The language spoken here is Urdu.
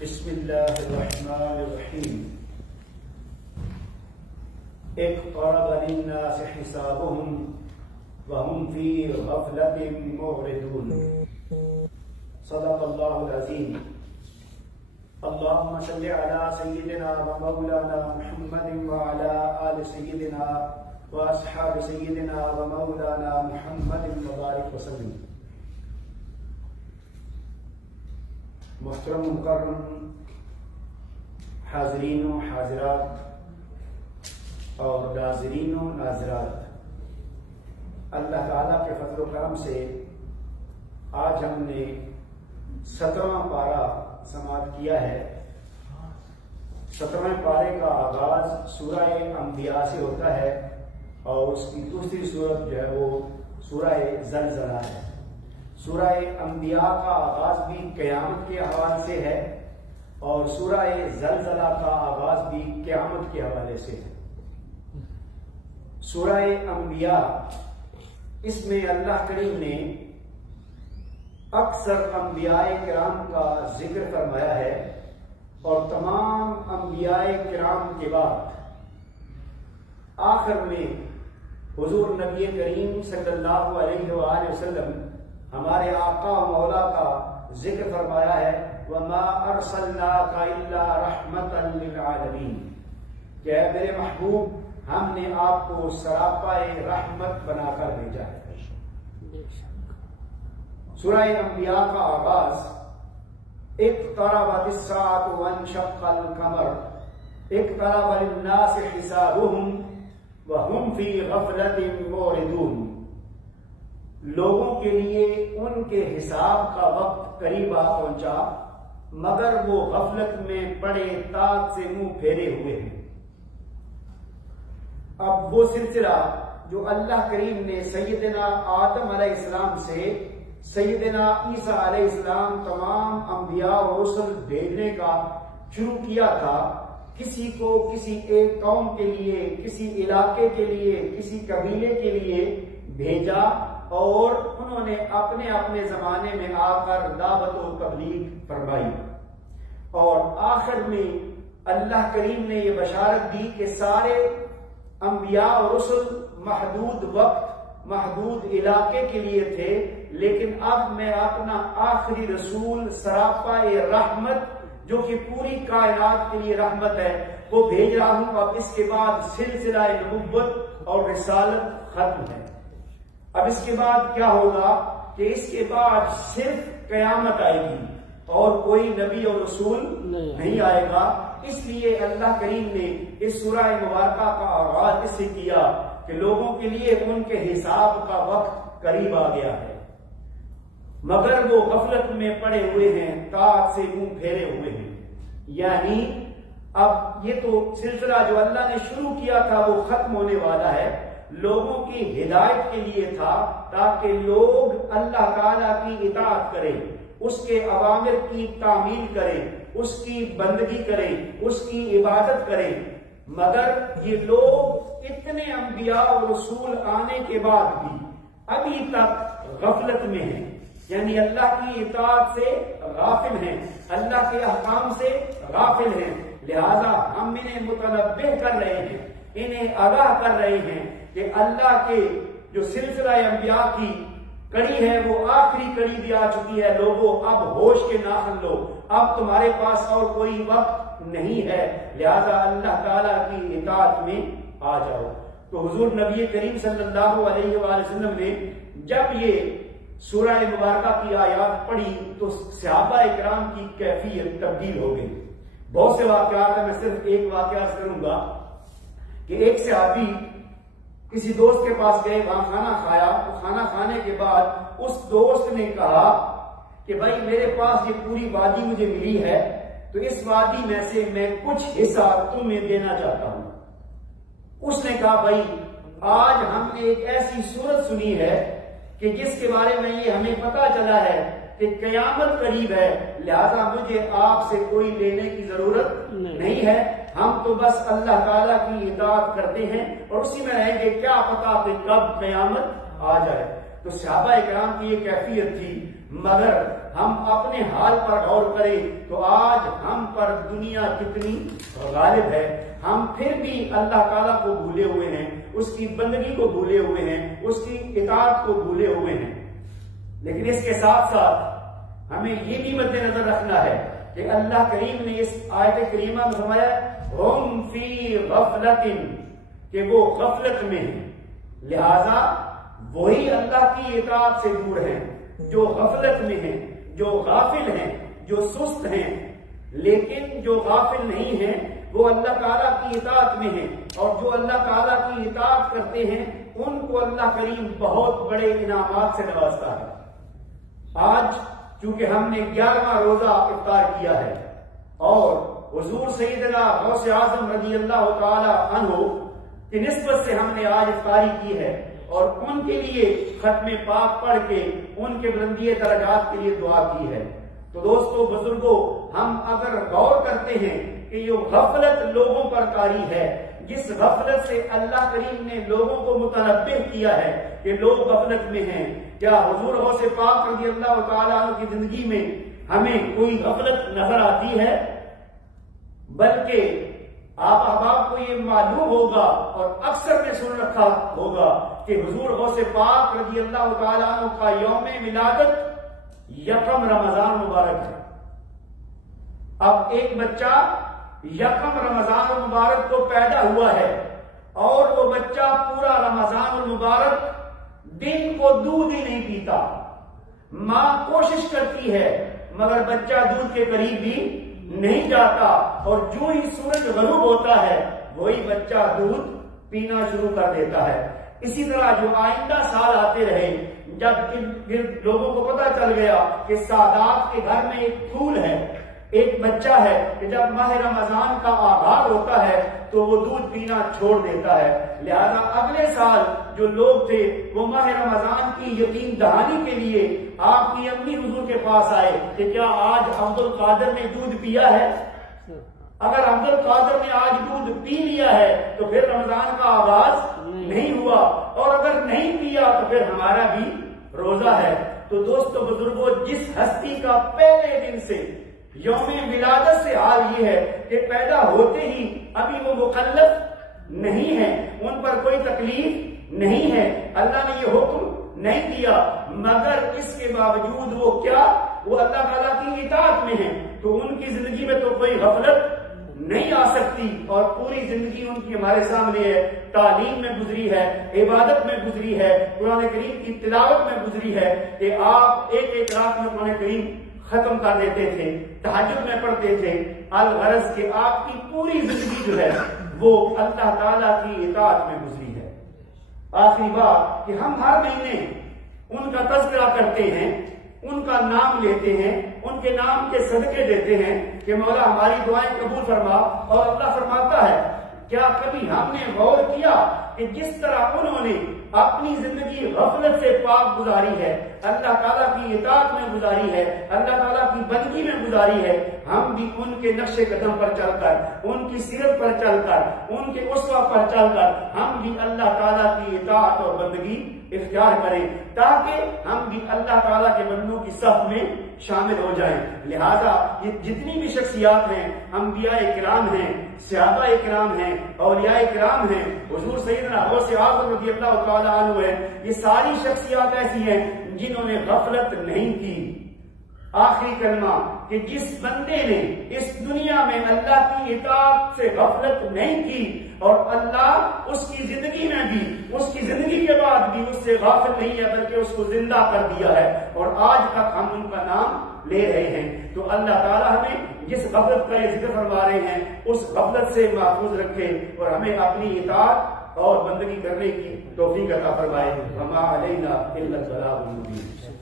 بسم اللہ الرحمن الرحیم اقترب للناس حسابهم وهم في غفلة معرضون صدق اللہ العظیم اللهم صل على سيدنا ومولانا محمد وعلى آل سيدنا واصحاب سيدنا ومولانا محمد وبارك وسلم۔ محترم مکرم حاضرین و حاضرات اور ناظرین و ناظرات، اللہ تعالیٰ کے فضل و کرم سے آج ہم نے 17واں پارہ سماعت کیا ہے۔ 17ویں پارے کا آغاز سورہ انبیاء سے ہوتا ہے اور اس کی دوسری سورت جو ہے وہ سورہ زلزلہ ہے۔ سورہ انبیاء کا آغاز بھی قیامت کے حوالے سے ہے اور سورہ زلزلہ کا آغاز بھی قیامت کے حوالے سے ہے۔ سورہ انبیاء، اس میں اللہ کریم نے اکثر انبیاء کرام کا ذکر فرمایا ہے اور تمام انبیاء کرام کے بعد آخر میں حضور نبی کریم صلی اللہ علیہ وآلہ وسلم ہمارے آقا و مولا کا ذکر فرمایا ہے وَمَا أَرْسَلْنَاكَ إِلَّا رَحْمَةً لِلْعَالَمِينَ، کہ اے میرے محبوب، ہم نے آپ کو سراپائے رحمت بنا کر بھیجا ہے۔ سورہ انبیاء کا آغاز اقتربت الساعة وانشق القمر اقترب للناس حسابهم وهم في غفلة معرضون، لوگوں کے لیے ان کے حساب کا وقت قریب آ پہنچا مگر وہ غفلت میں پڑے تاک سے منہ پھیرے ہوئے ہیں۔ اب وہ سلسلہ جو اللہ کریم نے سیدنا آدم علیہ السلام سے سیدنا عیسیٰ علیہ السلام تمام انبیاء و رسل بھیجنے کا شروع کیا تھا، کسی کو کسی ایک قوم کے لیے، کسی علاقے کے لیے، کسی قبیلے کے لیے بھیجا اور انہوں نے اپنے اپنے زمانے میں آ کر دعوت و تبلیغ فرمائی، اور آخر میں اللہ کریم نے یہ بشارت دی کہ سارے انبیاء و رسل محدود وقت محدود علاقے کے لیے تھے، لیکن اب میں اپنا آخری رسول سراپائے رحمت جو کہ پوری کائنات کے لیے رحمت ہے وہ بھیج رہا ہوں۔ اب اس کے بعد سلسلہ نبوت اور رسالت ختم ہے۔ اب اس کے بعد کیا ہوگا کہ اس کے بعد صرف قیامت آئے گی اور کوئی نبی اور رسول نہیں آئے گا۔ اس لیے اللہ کریم نے اس سورہ مبارکہ کا آغاز اس سے کیا کہ لوگوں کے لیے ان کے حساب کا وقت قریب آ گیا ہے مگر وہ غفلت میں پڑے ہوئے ہیں، تاک سے منہ پھیرے ہوئے ہیں۔ یعنی اب یہ تو سلسلہ جو اللہ نے شروع کیا تھا وہ ختم ہونے والا ہے، لوگوں کی ہدایت کے لیے تھا تاکہ لوگ اللہ تعالیٰ کی اطاعت کریں، اس کے اوامر کی تعمیل کریں، اس کی بندگی کریں، اس کی عبادت کریں۔ مگر یہ لوگ اتنے انبیاء اور رسول آنے کے بعد بھی ابھی تک غفلت میں ہیں، یعنی اللہ کی اطاعت سے غافل ہیں، اللہ کے احکام سے غافل ہیں، لہذا ہم انہیں متنبہ کر رہے ہیں، انہیں آگاہ کر رہے ہیں کہ اللہ کے جو سلسلہ انبیاء کی کڑی ہے وہ آخری کڑی بھی آ چکی ہے، لوگوں اب ہوش کے ناخن لو، اب تمہارے پاس اور کوئی وقت نہیں ہے، لہذا اللہ تعالیٰ کی اطاعت میں آ جاؤ۔ تو حضور نبی کریم صلی اللہ علیہ وآلہ وسلم نے جب یہ سورہ مبارکہ کی آیات پڑھی تو صحابہ اکرام کی کیفیت تبدیل ہو گئی۔ بہت سے واقعات ہیں، میں صرف ایک واقعہ کروں گا کہ ایک صحابی کسی دوست کے پاس گئے، وہاں کھانا کھایا، تو کھانا کھانے کے بعد اس دوست نے کہا کہ بھائی میرے پاس یہ پوری وادی مجھے ملی ہے تو اس وادی میں سے میں کچھ حصہ تمہیں دینا چاہتا ہوں۔ اس نے کہا بھائی آج ہم نے ایک ایسی صورت سنی ہے کہ جس کے بارے میں یہ ہمیں پتا چلا ہے کہ قیامت قریب ہے، لہذا مجھے آپ سے کوئی لینے کی ضرورت نہیں ہے، ہم تو بس اللہ تعالیٰ کی اطاعت کرتے ہیں اور اسی میں رہیں گے، کیا پتا کہ کب قیامت آ جائے۔ تو صحابہ اکرام کی یہ کیفیت تھی، مگر ہم اپنے حال پر غور کریں تو آج ہم پر دنیا کتنی غالب ہے. ہم پھر بھی اللہ تعالیٰ کو بھولے ہوئے ہیں، اس کی بندگی کو بھولے ہوئے ہیں، اس کی اطاعت کو بھولے ہوئے ہیں. لیکن اس کے ساتھ ساتھ ہمیں یہ بھی مد نظر رکھنا ہے کہ اللہ کریم نے اس آیت کریمہ میں فرمایا ہم فی غفلت، کہ وہ غفلت میں ہیں. لہذا وہی اللہ کی اطاعت سے دور ہیں جو غفلت میں ہیں، جو غافل ہیں، جو سست ہیں. لیکن جو غافل نہیں ہیں وہ اللہ تعالیٰ کی اطاعت میں ہیں، اور جو اللہ تعالیٰ کی اطاعت کرتے ہیں ان کو اللہ کریم بہت بڑے انعامات سے نوازتا ہے. آج چونکہ ہم نے 11واں روزہ افطار کیا ہے اور حضور سیدنا غوث اعظم رضی اللہ تعالی عنہ کی نسبت سے ہم نے آج افطاری کی ہے، اور ان کے لیے ختم پاک پڑھ کے ان کے بلندی درجات کے لیے دعا کی ہے. تو دوستو بزرگوں، ہم اگر غور کرتے ہیں کہ یہ غفلت لوگوں پر طاری ہے، جس غفلت سے اللہ کریم نے لوگوں کو متنبہ کیا ہے کہ لوگ غفلت میں ہیں، کیا حضور غوث پاک رضی اللہ تعالیٰ عنہ کی زندگی میں ہمیں کوئی غفلت نظر آتی ہے؟ بلکہ آپ احباب کو یہ معلوم ہوگا اور اکثر نے سن رکھا ہوگا کہ حضور غوث پاک رضی اللہ تعالیٰ عنہ کا یوم ولادت یکم رمضان مبارک ہے. اب ایک بچہ یکم رمضان المبارک کو پیدا ہوا ہے اور وہ بچہ پورا رمضان المبارک دن کو دودھ ہی نہیں پیتا. ماں کوشش کرتی ہے مگر بچہ دودھ کے قریب بھی نہیں جاتا، اور جو ہی سورج غروب ہوتا ہے وہی بچہ دودھ پینا شروع کر دیتا ہے. اسی طرح جو آئندہ سال آتے رہے، جب لوگوں کو پتہ چل گیا کہ سادات کے گھر میں ایک پھول ہے، ایک بچہ ہے کہ جب ماہ رمضان کا آغاز ہوتا ہے تو وہ دودھ پینا چھوڑ دیتا ہے. لہذا اگلے سال جو لوگ تھے وہ ماہ رمضان کی یقین دہانی کے لیے آپ کی امی حضور کے پاس آئے کہ کیا آج عبد القادر نے دودھ پیا ہے؟ اگر عبد القادر نے آج دودھ پی لیا ہے تو پھر رمضان کا آغاز نہیں ہوا، اور اگر نہیں پیا تو پھر ہمارا بھی روزہ ہے. تو دوستو بزرگوں، جس ہستی کا پہلے دن سے یوم ولادت سے حال یہ ہے کہ پیدا ہوتے ہی ابھی وہ مکلف نہیں ہے، ان پر کوئی تکلیف نہیں ہے، اللہ نے یہ حکم نہیں دیا، مگر اس کے باوجود وہ کیا، وہ اللہ تعالیٰ کی اطاعت میں ہیں. تو ان کی زندگی میں تو کوئی غفلت نہیں آ سکتی، اور پوری زندگی ان کی ہمارے سامنے ہے. تعلیم میں گزری ہے، عبادت میں گزری ہے، قرآن کریم کی تلاوت میں گزری ہے کہ آپ ایک ایک رات میں قرآن کریم ختم کر دیتے تھے، تہجد میں پڑھتے تھے. الغرض کہ آپ کی پوری زندگی جو ہے وہ اللہ تعالیٰ کی اطاعت میں گزری ہے. آخری بات کہ ہم ہر مہینے ان کا تذکرہ کرتے ہیں، ان کا نام لیتے ہیں، ان کے نام کے صدقے دیتے ہیں کہ مولا ہماری دعائیں قبول فرما. اور اللہ فرماتا ہے کیا کبھی ہم نے غور کیا کہ جس طرح انہوں نے اپنی زندگی غفلت سے پاک گزاری ہے، اللہ تعالیٰ کی اطاعت میں گزاری ہے، اللہ تعالیٰ کی بندگی میں گزاری ہے، ہم بھی ان کے نقش قدم پر چل کر، ان کی سیرت پر چل کر، ان کے اسوہ پر چل کر ہم بھی اللہ تعالیٰ کی اطاعت اور بندگی اختیار کریں تاکہ ہم بھی اللہ تعالیٰ کے بندوں کی صف میں شامل ہو جائیں. لہذا یہ جتنی بھی شخصیات ہیں، انبیاء کرام ہیں، صحابہ کرام ہیں، اولیاء کرام ہیں، حضور سیدنا غوث اعظم رضی اللہ تعالیٰ عنہ ہے، یہ ساری شخصیات ایسی ہیں جنہوں نے غفلت نہیں کی. آخری کلمہ کہ جس بندے نے اس دنیا میں اللہ کی اطاعت سے غفلت نہیں کی اور اللہ اس کی زندگی میں بھی، اس کی زندگی کے بعد بھی اس سے غافل نہیں ہے بلکہ اس کو زندہ کر دیا ہے، اور آج تک ہم ان کا نام لے رہے ہیں. تو اللہ تعالیٰ ہمیں جس غفلت کا یہ ذکر فرما رہے ہیں اس غفلت سے محفوظ رکھے اور ہمیں اپنی اطاعت اور بندگی کرنے کی توفیق عطا فرمائے. وما علینا الا البلاغ المبین.